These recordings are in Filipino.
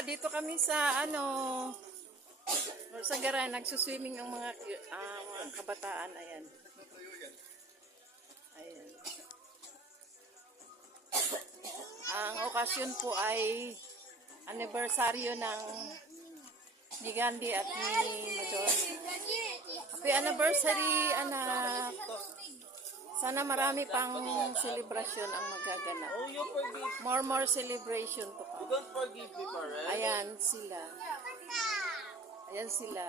dito kami sa sa Garay, nagsuswimming ang mga kabataan. Ayan. Ayan. Ang okasyon po ay anibersaryo ni Gandhi at ni Madonna. Happy anniversary, anak. Sana marami pang celebration ang magaganap. More celebration to come. Don't forgive me, parents. Ayan sila. Ayan sila.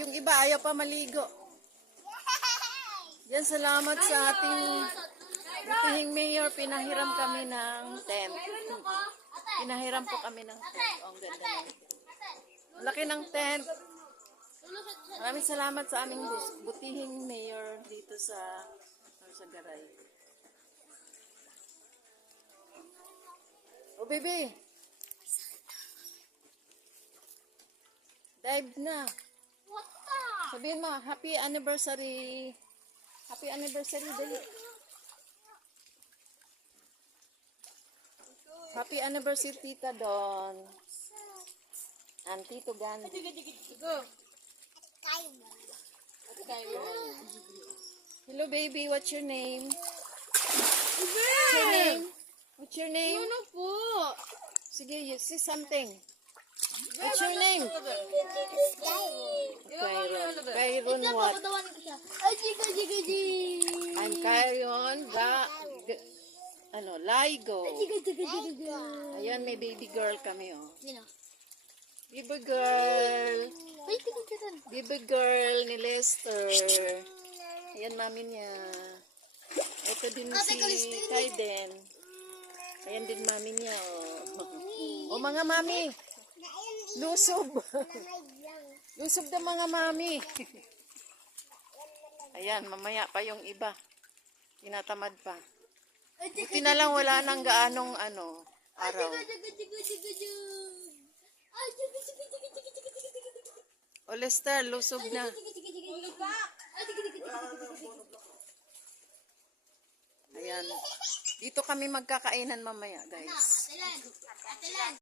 Yung iba ayaw pa maligo. Yan, salamat sa ating butihing mayor. Pinahiram kami ng tent. Pinahiram po kami ng tent. Ang ganda ng tent. Laki ng tent. Maraming salamat sa aming butihing mayor dito sa Garay. Oh, baby. Dive na. Sabihin mo, happy anniversary. Happy anniversary, dali. Happy anniversary, Tita Don. And Tito Gandhi. Hello, baby. What's your name? What's your name? What's your name? Ano po? Sige, you say something. What's your name? Kyron what? I'm Kyron Ligo. Ayan, may baby girl kami, oh. Baby girl. Baby girl ni Lester. Ayan, mami niya. Ito din si Kaiden. Ayan din mami niya, oh. O mga mami. Lusob. Lusob na mga mami. Ayan, mamaya pa yung iba. Tinatamad pa. Buti na lang wala nang gaanong araw. O Lester, lusob na. Ayan. Dito kami magkakainan mamaya, guys.